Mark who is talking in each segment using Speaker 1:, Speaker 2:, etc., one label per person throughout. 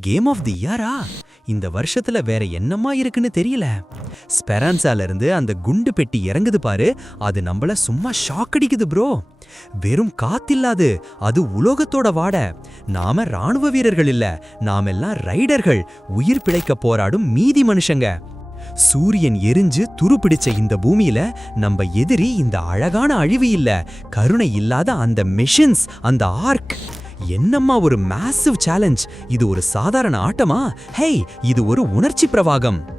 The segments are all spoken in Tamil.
Speaker 1: கேம் ஆஃப் தி இயரா இந்த வருஷத்துல வேற என்னமா இருக்குன்னு தெரியல. ஸ்பெரான்சால இருந்து அந்த குண்டு பெட்டி இறங்குது பாரு. அது நம்மள சும்மா ஷாக் அடிக்குது ப்ரோ வெறும் காத்தில்லாது அது உலோகத்தோட வாட. நாம ராணுவ வீரர்கள் இல்ல நாமெல்லாம் ரைடர்கள். உயிர் பிழைக்க போராடும் மீதி மனுஷங்க. சூரியன் எரிஞ்சு துருப்பிடிச்ச இந்த பூமியில நம்ம எதிரி இந்த அழகான அழிவு இல்ல. கருணை இல்லாத அந்த மெஷின்ஸ் அந்த ஆர்க் என்னம்மா ஒரு மேசிவ் சேலஞ்ச் இது ஒரு சாதாரண ஆட்டமா? ஹேய் இது ஒரு உணர்ச்சி பிரவாகம்.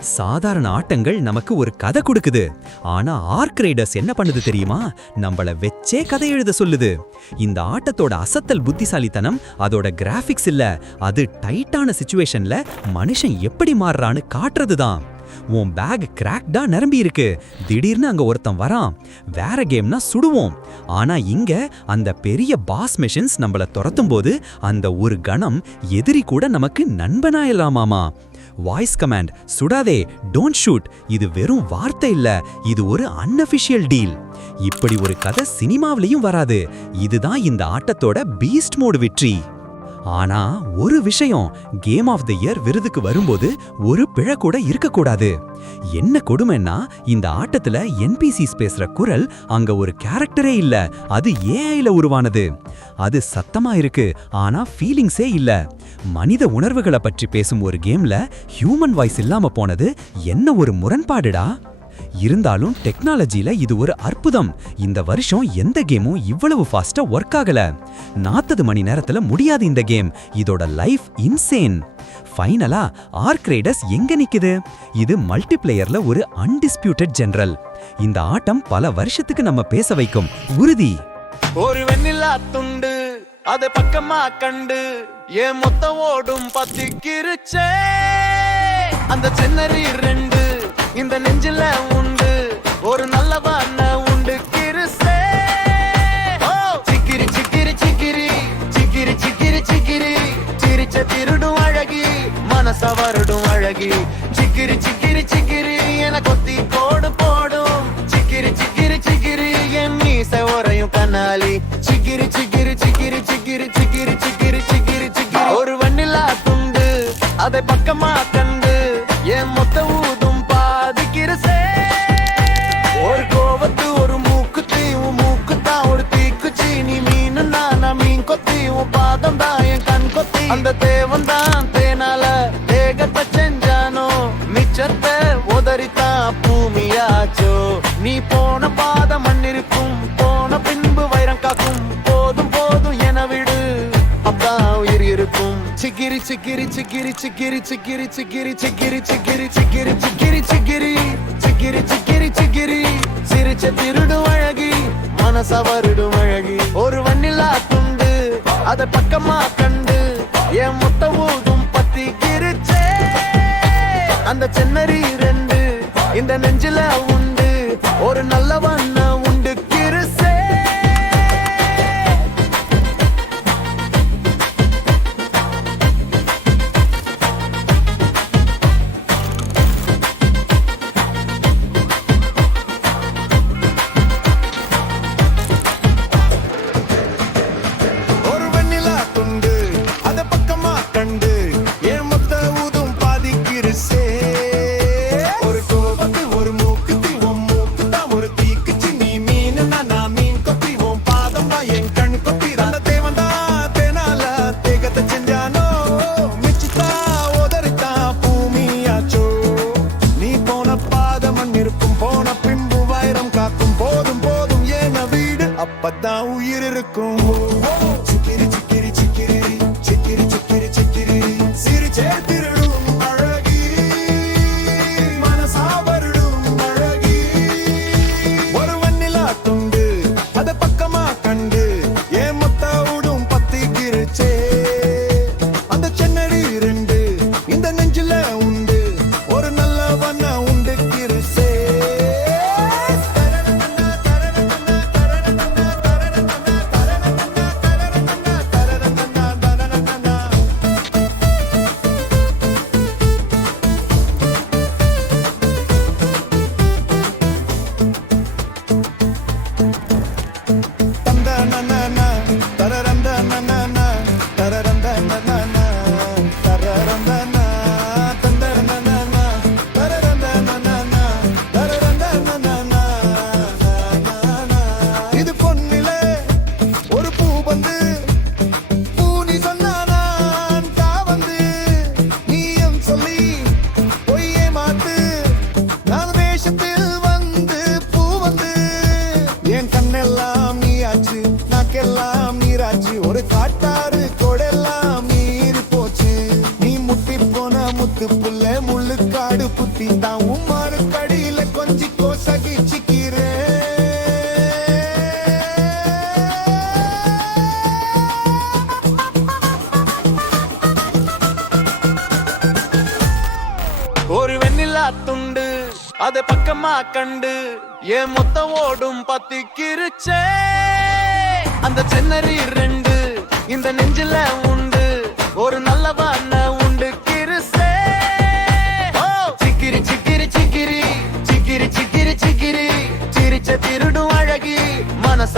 Speaker 1: சாதாரண ஆட்டங்கள் நமக்கு ஒரு கதை கொடுக்குது. ஆனா ஆர்க் ரைடர்ஸ் என்ன பண்ணுது தெரியுமா? நம்மள வெச்சே கதை எழுத சொல்லுது. இந்த ஆட்டத்தோட அசத்தல் புத்திசாலித்தனம் அதோட கிராஃபிக்ஸ் இல்ல அது டைட்டான சுச்சுவேஷன்ல மனுஷன் எப்படி மாறுறான்னு காட்டுறது தான் உன் பேக் கிராக்டா நிரம்பி இருக்கு. திடீர்னு அங்க ஒருத்தன் வரான். வேற கேம்னா சுடுவோம். ஆனா இங்க அந்த பெரிய பாஸ் மெஷின்ஸ் நம்மள துரத்தும் போது அந்த ஒரு கணம் எதிரி கூட நமக்கு நண்பனாயலாமாமா வாய்ஸ் கமாண்ட் சுடாதே டோன்ட் ஷூட் இது வெறும் வார்த்தை இல்ல. இது ஒரு அன்அஃபிஷியல் டீல் இப்படி ஒரு கதை சினிமாவிலையும் வராது. இதுதான் இந்த ஆட்டத்தோட பீஸ்ட் மோடு வெற்றி. ஆனா ஒரு விஷயம் கேம் ஆஃப் த இயர் விருதுக்கு வரும்போது ஒரு பிழை கூட இருக்கக்கூடாது. என்ன கொடுமைன்னா இந்த ஆட்டத்துல என்பிசிஸ் பேசுற குரல் அங்க ஒரு கேரக்டரே இல்ல. அது ஏஐல உருவானது. அது சத்தமா இருக்கு ஆனா ஃபீலிங்ஸே இல்ல. மனித உணர்வுகளை பற்றி பேசும் ஒரு கேம்ல ஹியூமன் வாய்ஸ் இல்லாம போனது என்ன ஒரு முரண்பாடுடா? இருந்தாலும் டெக்னாலஜில இது ஒரு அற்புதம். இந்த வருஷம் எந்த கேமும் இவ்வளவு ஃபாஸ்டா ஒர்க் ஆகல. நாற்பது மணி நேரத்துல முடியாது இந்த கேம். இதோட லைஃப் இன்சேன் ஃபைனலா ஆர்க் ரைடர்ஸ் எங்க நிக்குது? இது மல்டிபிளேயர்ல ஒரு அன்டிஸ்பியூட்டட் ஜெனரல் இந்த ஆட்டம் பல வருஷத்துக்கு நம்ம பேச வைக்கும். உறுதி.
Speaker 2: ஒரு வெண்ணிலா துண்டு அதை பக்கமா கண்டு ஏன் மொத்தம் ஓடும் பத்திக்கிருச்சே அந்த சென்னரி ரெண்டு இந்த நெஞ்சில உண்டு ஒரு நல்லவான உண்டு கிருசே சிக்கிரி சிக்கிரி சிக்கிரி சிக்கிரி சிக்கிரி சிக்கிரி சிரிச்ச திருடும் அழகி மனச வருடும் அழகி சிக்கிரி சிக்கிரி சிக்கிரி என கொத்தி கோடு போடும் சிக்கிரி சிக்கிரி சிக்கிரி என் மீச உரையும் கண்ணாலி சிக்கிரி சிக்கிரி சிக்கிரி சிக்கிரி சிக்கிரி சிக்கிரி சிக்கிரி சிக்கிரி ஒரு வண்ணிலா துண்டு அதை பக்கமாக்க அந்த தேவன் தான் தேனால தேகத்தை செஞ்சானோ மிச்சத்தை உதறித்தான் பூமியாச்சோ நீ போன பாதம் மண்ணிருக்கும் போன பின்பு வைரம் காக்கும் போதும் போதும் என விடு அப்பதான் உயிர் இருக்கும் சிக்கிரி சிக்கிரி சிக்கிரி சிக்கிரி சிக்கிரி சிக்கிரி சிக்கிரி சிக்கிரி சிக்கிரி சிக்கிரி சிக்கிரி சிக்கிரி சிக்கிரி சிக்கிரி சிரிச்ச திருடும் அழகி மனச வருடும் அழகி ஒரு வண்ணிலா துண்டு அதை பக்கமா கண்டு என் முத்த ஊதும் பத்தி கிரிச்சே. அந்த சென்னரி அப்பதான் உயிர் இருக்கும். சிக்கிரி சிக்கிரி சிக்கிரி சிக்கிரி சிக்கிரி சிக்கிரி. சிரிச்சே திருடும் அழகி அழகி. ஒரு வண்ணிலா துண்டு அத பக்கமா கண்டு ஏன் மொத்த விடும் பத்தி அந்த சென்னடி ரெண்டு இந்த நெஞ்சில உண்டு. போச்சு ஒரு காட்டாறு கொடெல்லாம் மீறி போச்சு.
Speaker 3: நீ முட்டி போன முத்து புள்ள முள்ளுக்காடு புத்தி தான் உம்மாறு கடியில கொஞ்சி கோசகி சிக்கிறே.
Speaker 2: ஒரு வெண்ணிலா துண்டு அதை பக்கமா கண்டு ஏன் மொத்தம் ஓடும் பத்தி கிருச்சே. அந்த சென்னரி ரெண்டு இந்த நெஞ்சில உண்டு. ஒரு நல்லவான உண்டு கிருசே சிக்கிரி சிக்கிரி சிக்கிரி. சிக்கிரி சிக்கிரி சிக்கிரி. சிரிச்ச திருடும் அழகி மனச